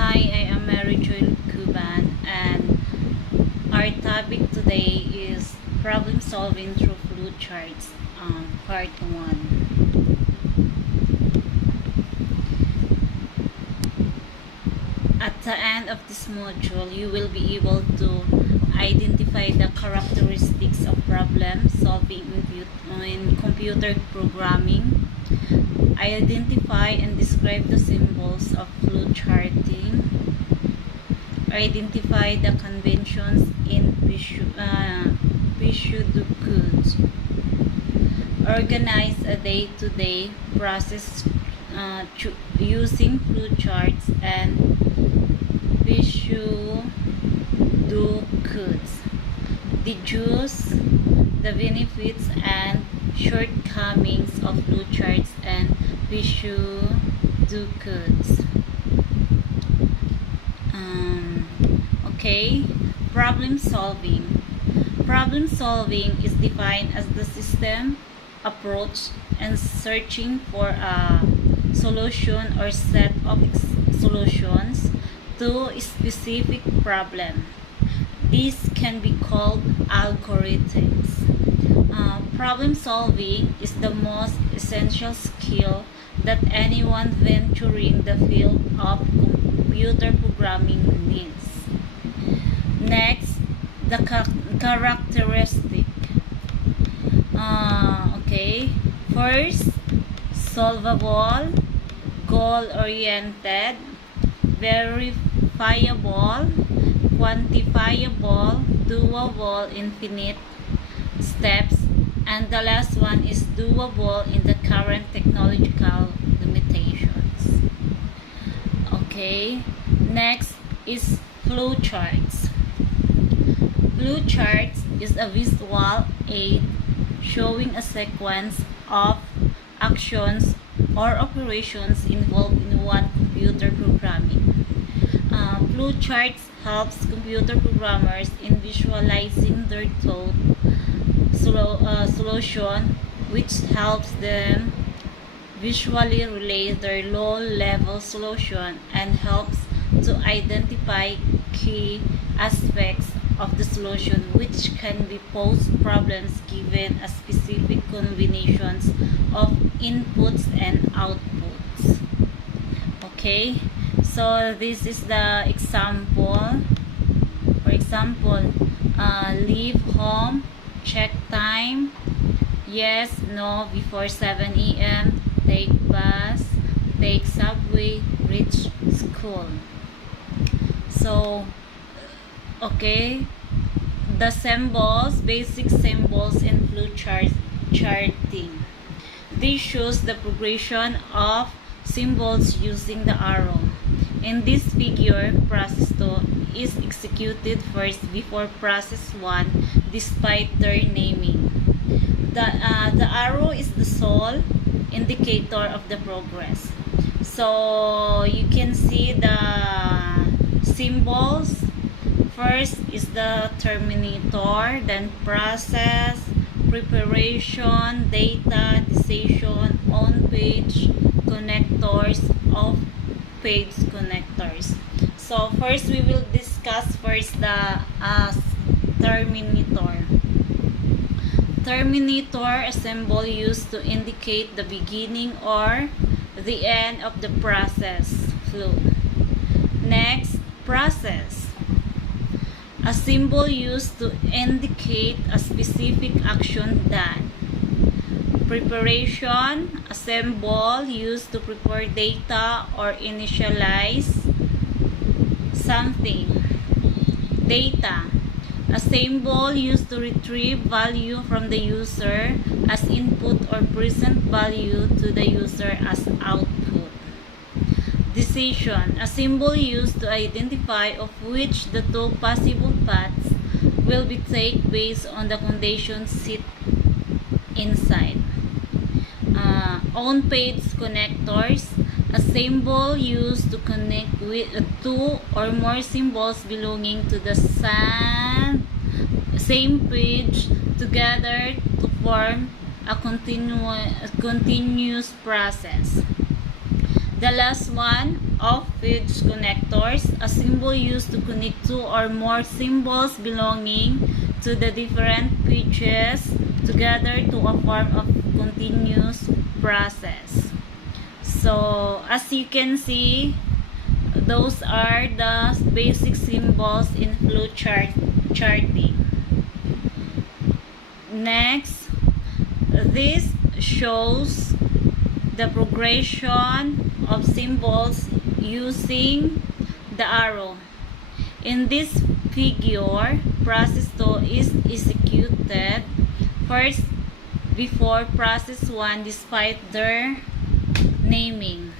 Hi, I am Joy&Jon, and our topic today is problem solving through flowcharts, part 1. At the end of this module, you will be able to identify the characteristics of problem solving in computer programming, identify and describe the symbols of flowcharting, identify the conventions in ReportGroup001, organize a day-to-day process using flowcharts and ReportGroup001, deduce the benefits and shortcomings of flowcharts and ReportGroup001. Okay, problem solving. Problem solving is defined as the system, approach, and searching for a solution or set of solutions to a specific problem. These can be called algorithms. Problem solving is the most essential skill that anyone venturing the field of computer programming needs. Next, the characteristic. First, solvable, goal-oriented, verifiable, quantifiable, doable, infinite steps, and the last one is doable in the current technological limitations. Okay, next is flowcharts. Flowcharts is a visual aid showing a sequence of actions or operations involved in one computer programming. Flowcharts helps computer programmers in visualizing their thought solution, which helps them visually relate their low-level solution and helps to identify key aspects of the solution which can be pose problems given a specific combinations of inputs and outputs. Okay, so this is the example. For example, leave home, check time, yes, no, before 7 a.m., take bus, take subway, reach school. So, okay, the symbols, basic symbols in flowcharting. This shows the progression of symbols using the arrow. In this figure, process 2 is executed first before process 1 despite their naming. The arrow is the sole indicator of the progress. So you can see the symbols. First is the terminator, then process, preparation, data, decision, on page, connectors, off page connectors. So first we will discuss first the terminator. Terminator, a symbol used to indicate the beginning or the end of the process flow. Next, process. A symbol used to indicate a specific action done. Preparation, a symbol used to prepare data or initialize something. Data, a symbol used to retrieve value from the user as input or present value to the user as output. Decision, a symbol used to identify of which the two possible paths will be taken based on the conditions set inside. On-page connectors, a symbol used to connect with two or more symbols belonging to the same page together to form a continuous process. The last one, off-page connectors, a symbol used to connect two or more symbols belonging to the different pages together to a form of continuous process. So, as you can see, those are the basic symbols in charting. Next, this shows the progression of symbols using the arrow. In this figure, process 2 is executed first before process 1 despite their naming.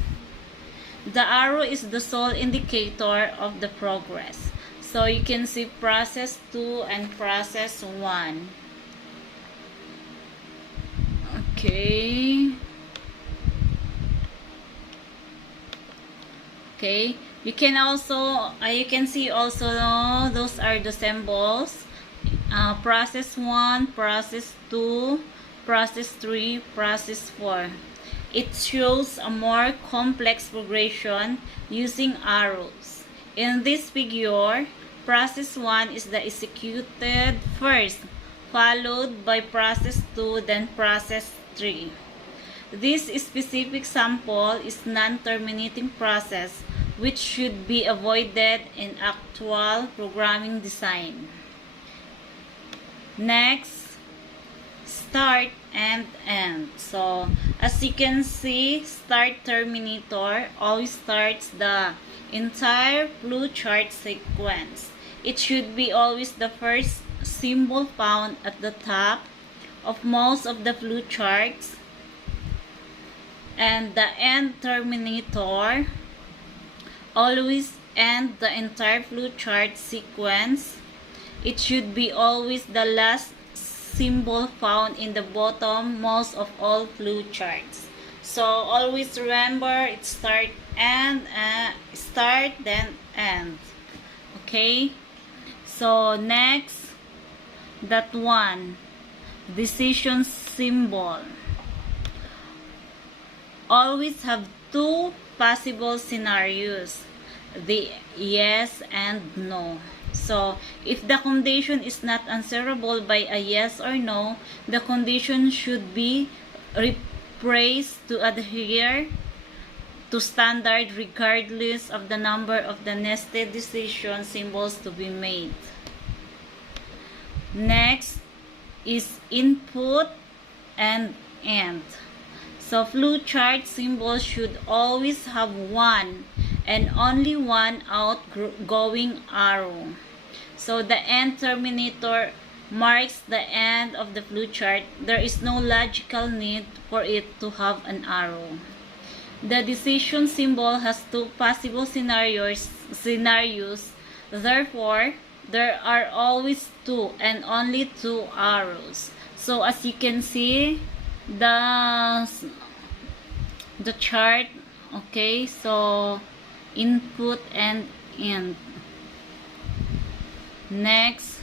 The arrow is the sole indicator of the progress. So you can see process 2 and process 1. Okay. You can also you can see also those are the symbols. Process 1, process 2, process 3, process 4. It shows a more complex progression using arrows. In this figure, process 1 is the executed first, followed by process 2, then process 3. This specific sample is non-terminating process, which should be avoided in actual programming design. Next, start and end. So, as you can see, start terminator always starts the entire flowchart sequence. It should be always the first symbol found at the top of most of the flowcharts, and the end terminator always end the entire flowchart sequence. It should be always the last symbol found in the bottom most of all flowcharts. So always remember, it start and start then end. Okay. So next, that one, decision symbol. Always have two possible scenarios, the yes and no. So, if the condition is not answerable by a yes or no, the condition should be rephrased to adhere to standard regardless of the number of the nested decision symbols to be made. Next is input and end. So, flowchart symbols should always have one and only one outgoing arrow. So, the end terminator marks the end of the flowchart. There is no logical need for it to have an arrow. The decision symbol has two possible scenarios. Therefore, there are always two and only two arrows. So, as you can see, the chart, okay, so input and end. Next,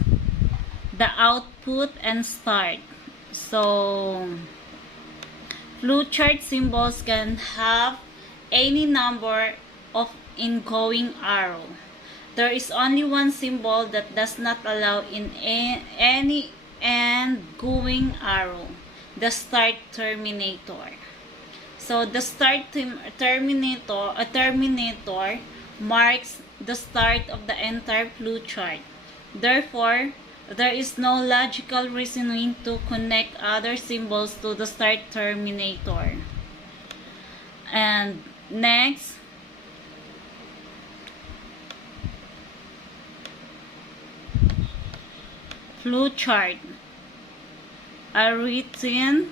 the output and start. So flowchart symbols can have any number of incoming arrow. There is only one symbol that does not allow in any end-going arrow, the start terminator. So the start terminator marks the start of the entire flowchart. Therefore, there is no logical reasoning to connect other symbols to the start terminator. And next, flowchart are written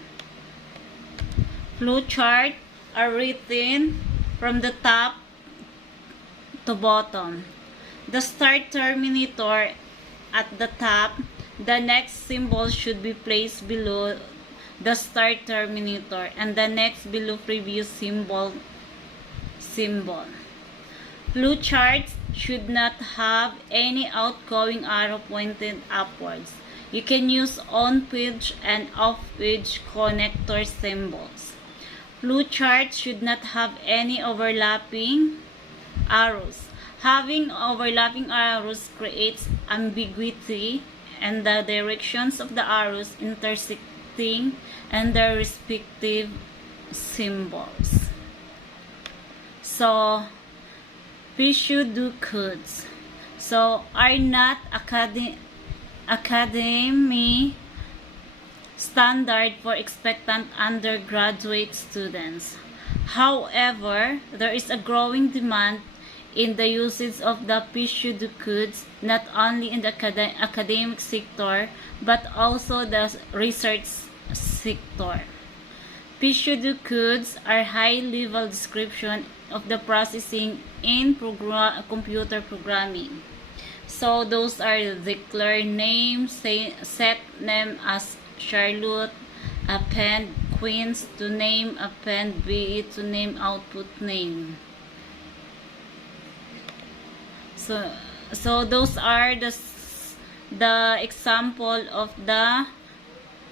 from the top to bottom. The start terminator at the top, the next symbol should be placed below the start terminator and the next below previous symbol. Flowcharts should not have any outgoing arrow pointed upwards. You can use on-page and off-page connector symbols. Flowcharts should not have any overlapping arrows. Having overlapping arrows creates ambiguity and the directions of the arrows intersecting and their respective symbols. So, pseudo-codes are not academy standard for expectant undergraduate students. However, there is a growing demand in the usage of the pseudo-codes not only in the academic sector but also the research sector. Pseudo-codes are high-level description of the processing in computer programming. So those are declare name, set name as Charlotte, append queens to name, append be to name, output name. So those are the example of the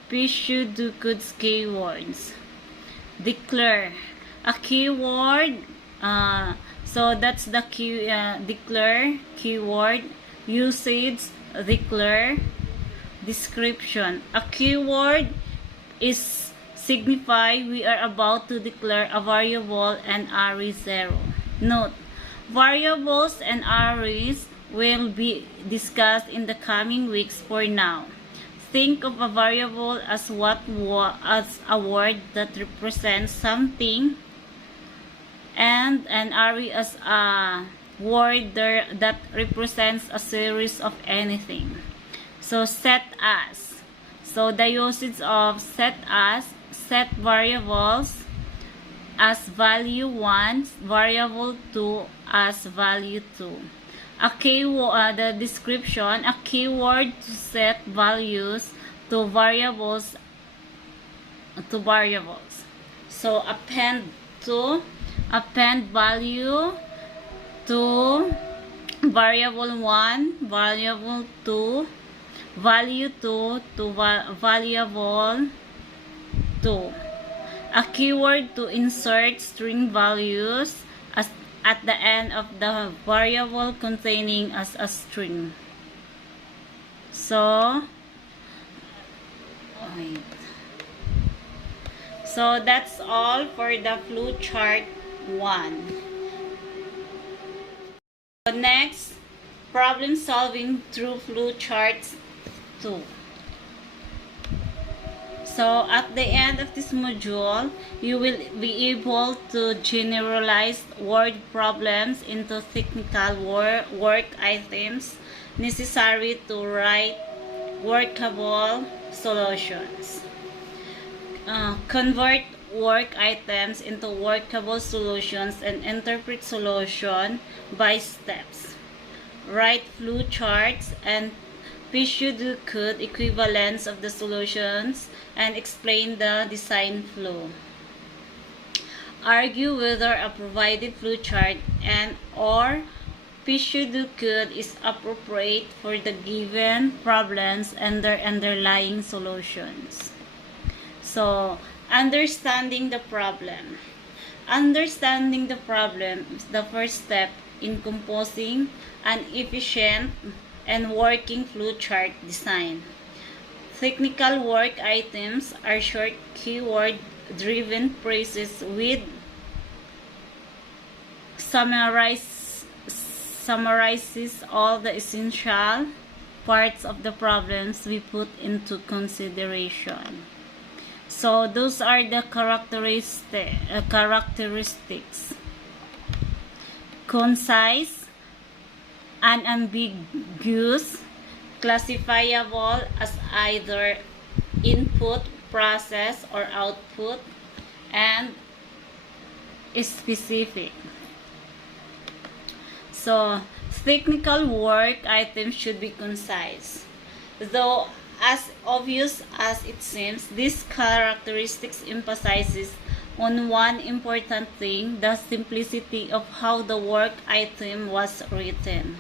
pseudo-codes keywords. Declare a keyword. So that's the declare keyword. Usage declare. Description. A keyword is signify we are about to declare a variable and array 0. Note, variables and arrays will be discussed in the coming weeks. For now, think of a variable as as a word that represents something, and an array as a word that represents a series of anything. So set as. So the usage of set as, set variables as value 1, variable 2 as value 2. A keyword, the description, a keyword to set values to variables. So append value to variable 1, variable 2, value 2 to variable 2. A keyword to insert string values at the end of the variable containing as a string. So that's all for the flowchart 1. So next, problem solving through flowcharts 2. So at the end of this module, you will be able to generalize word problems into technical work items necessary to write workable solutions. Convert work items into workable solutions and interpret solution by steps. Write flowcharts and pseudo-code equivalents of the solutions and explain the design flow. Argue whether a provided flowchart and or pseudo-code is appropriate for the given problems and their underlying solutions. So, understanding the problem. Understanding the problem is the first step in composing an efficient and working flowchart design. Technical work items are short keyword-driven phrases with summarizes all the essential parts of the problems we put into consideration. So those are the characteristics. Concise, unambiguous, classifiable as either input, process, or output, and specific. So, technical work items should be concise. Though, as obvious as it seems, this characteristics emphasizes on one important thing, the simplicity of how the work item was written.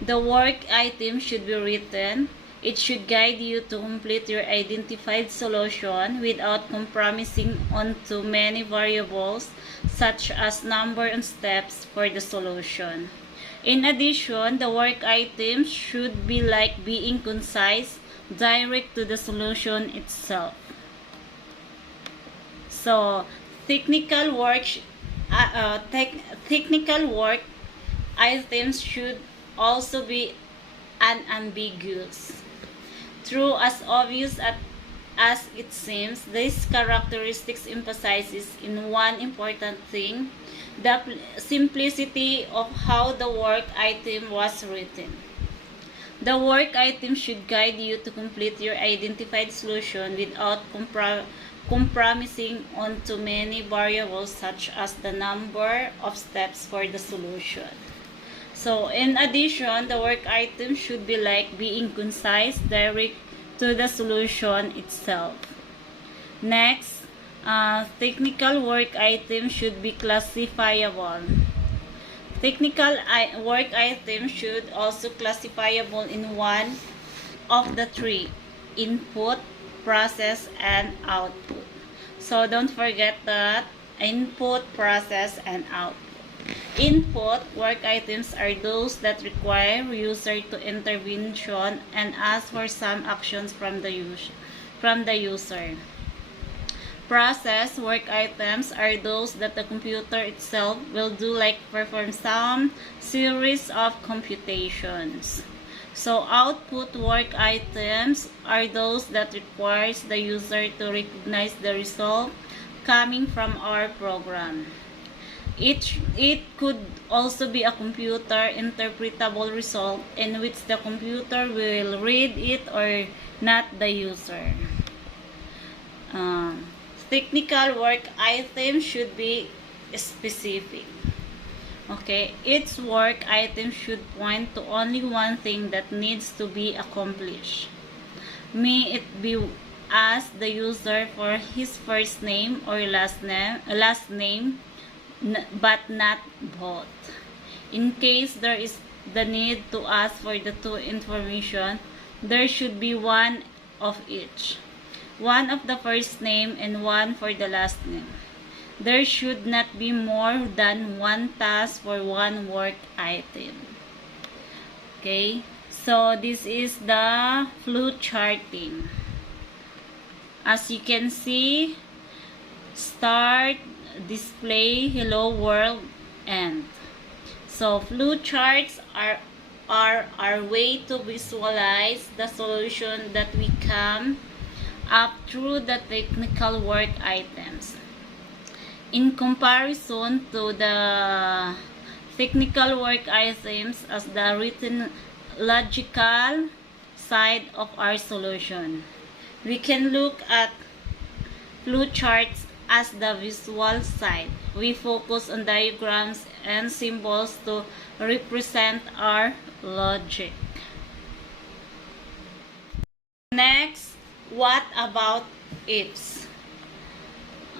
The work item should be written. It should guide you to complete your identified solution without compromising on too many variables such as number and steps for the solution. In addition, the work items should be like being concise, direct to the solution itself. So, technical work items should also be unambiguous. True, as obvious as it seems, this characteristics emphasizes in one important thing, the simplicity of how the work item was written. The work item should guide you to complete your identified solution without compromising on too many variables such as the number of steps for the solution. So, in addition, the work item should be like being concise, direct to the solution itself. Next, technical work item should be classifiable. Technical work item should also classifiable in one of the three: input, process, and output. So don't forget that input, process, and output. Input work items are those that require user to intervention and ask for some actions from the user. Process work items are those that the computer itself will do, like perform some series of computations. So output work items are those that requires the user to recognize the result coming from our program. It could also be a computer interpretable result in which the computer will read it or not the user. Technical work item should be specific. Okay, each work item should point to only one thing that needs to be accomplished. May it be ask the user for his first name or last name, but not both. In case there is the need to ask for the two information, there should be one of each. One of the first name and one for the last name. There should not be more than one task for one work item. Okay, so this is the flow charting. As you can see, start, display, hello world, end. So flow charts are our way to visualize the solution that we come up through the technical work items. In comparison to the technical work items as the written logical side of our solution, we can look at flow charts as the visual side. We focus on diagrams and symbols to represent our logic. Next, what about ifs?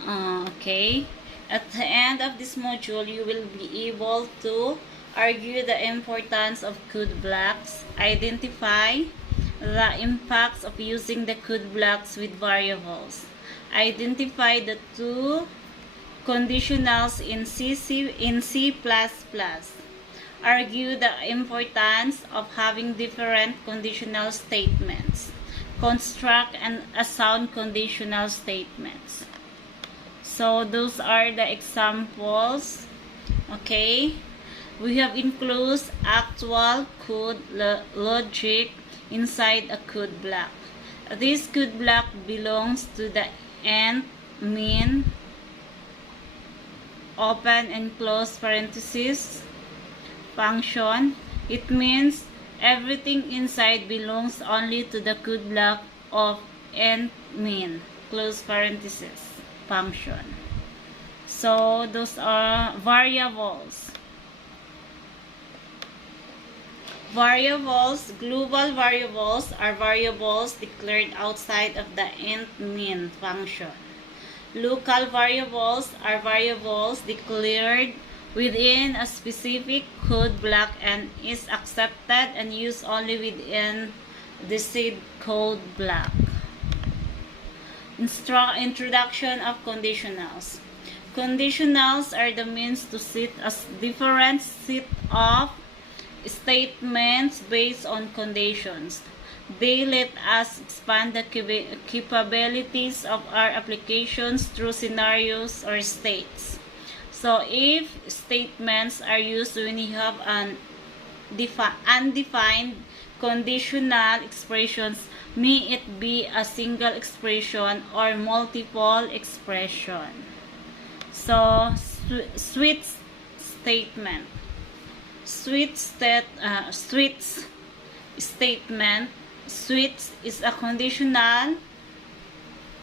Okay, at the end of this module, you will be able to argue the importance of code blocks, identify the impacts of using the code blocks with variables, identify the two conditionals in C++, argue the importance of having different conditional statements, construct a sound conditional statements. So those are the examples. Okay, we have included actual code logic inside a code block. This code block belongs to the end, min, open and close parenthesis function. It means everything inside belongs only to the code block of end, min, close parenthesis function. So those are variables. Variables, global variables are variables declared outside of the end, min function. Local variables are variables declared within a specific code block and is accepted and used only within the said code block. Introduction of conditionals. Conditionals are the means to set a different set of statements based on conditions. They let us expand the capabilities of our applications through scenarios or states. So if statements are used when you have an undefined conditional expressions, may it be a single expression or multiple expression. So switch statement. Switch statement. Switch is a conditional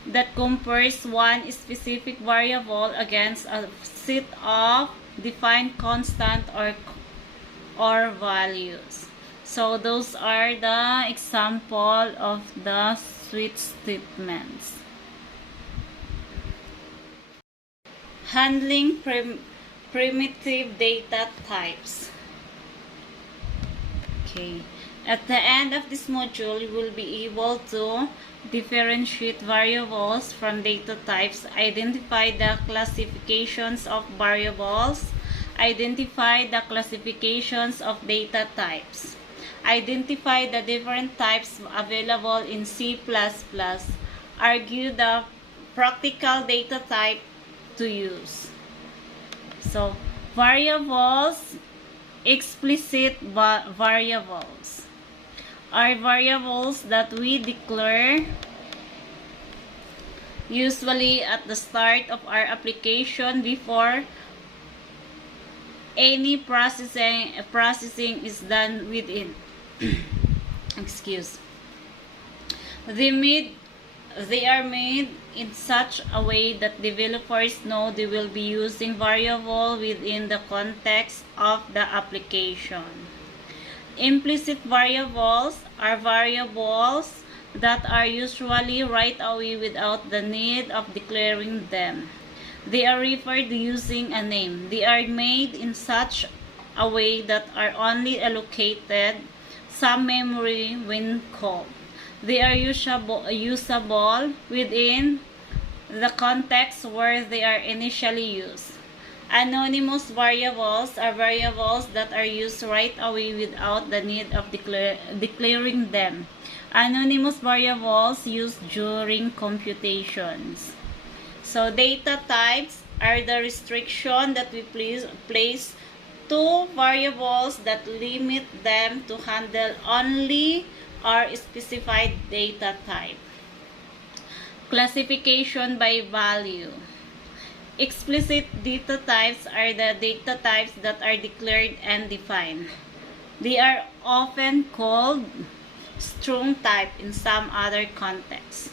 that compares one specific variable against a set of defined constant or values. So those are the example of the switch statements. Handling primitive data types. Okay. At the end of this module, you will be able to differentiate variables from data types, identify the classifications of variables, identify the classifications of data types, identify the different types available in C++, argue the practical data type to use. So, variables, explicit variables are variables that we declare usually at the start of our application before any processing is done within. Excuse. They are made in such a way that developers know they will be using variable within the context of the application. Implicit variables are variables that are usually right away without the need of declaring them. They are referred using a name. They are made in such a way that are only allocated some memory when called. They are usable within the context where they are initially used. Anonymous variables are variables that are used right away without the need of declaring them. Anonymous variables used during computations. So data types are the restriction that we place to variables that limit them to handle only our specified data type. Classification by value. Explicit data types are the data types that are declared and defined. They are often called strong type in some other contexts.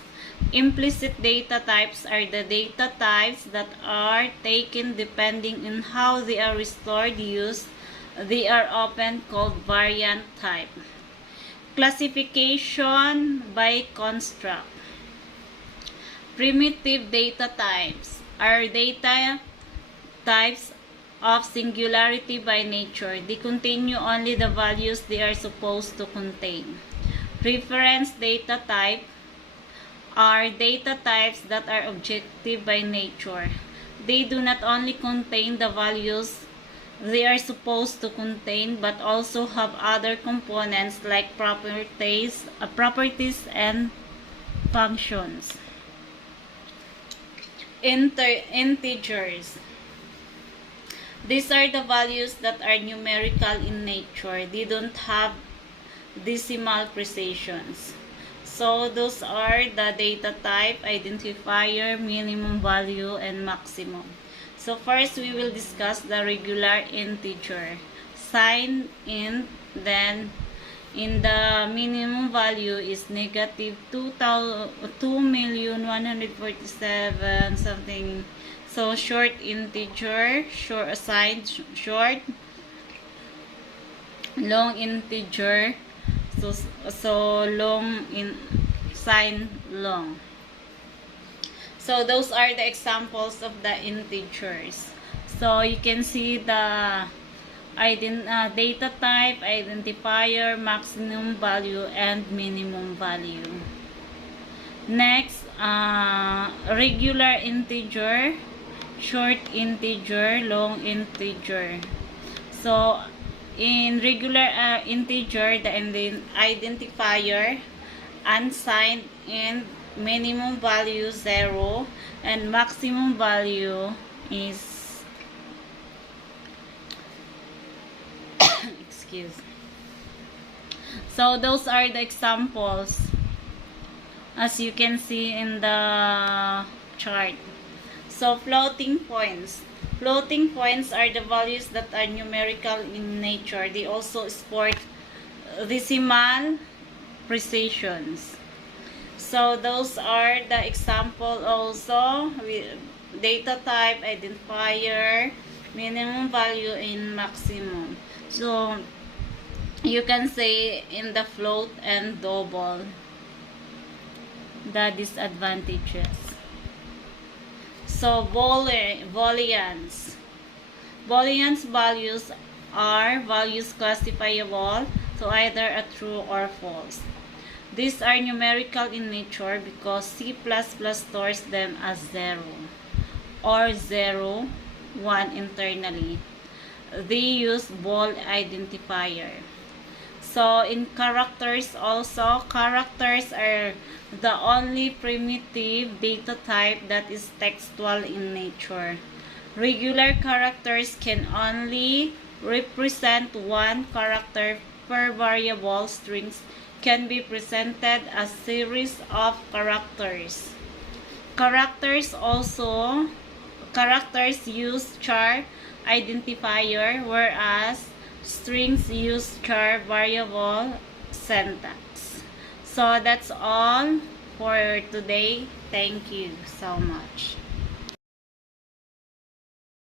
Implicit data types are the data types that are taken depending on how they are restored used. They are often called variant type. Classification by construct. Primitive data types are data types of singularity by nature. They contain only the values they are supposed to contain. Reference data type are data types that are objective by nature. They do not only contain the values they are supposed to contain, but also have other components like properties and functions. Integers. These are the values that are numerical in nature. They don't have decimal precisions. So those are the data type, identifier, minimum value, and maximum. So first we will discuss the regular integer. Sign int, then in the minimum value is negative 2,147,000 something. So short integer, sign short, long integer, so long in sign long. So those are the examples of the integers. So you can see the data type, identifier, maximum value, and minimum value. Next, regular integer, short integer, long integer. So, in regular integer, the identifier unsigned and minimum value 0 and maximum value is excuse. So those are the examples as you can see in the chart. So floating points. Floating points are the values that are numerical in nature. They also sport decimal precisions. So those are the example also with data type, identifier, minimum value, and maximum. So you can say in the float and double the disadvantages. So booleans. Booleans values are values classifiable to either a true or false. These are numerical in nature because C++ stores them as 0 or 0, 1 internally. They use bool identifier. So in characters also, characters are the only primitive data type that is textual in nature. Regular characters can only represent one character per variable. Strings can be presented as series of characters. Characters use char identifier, whereas strings use char variable syntax. So that's all for today. Thank you so much.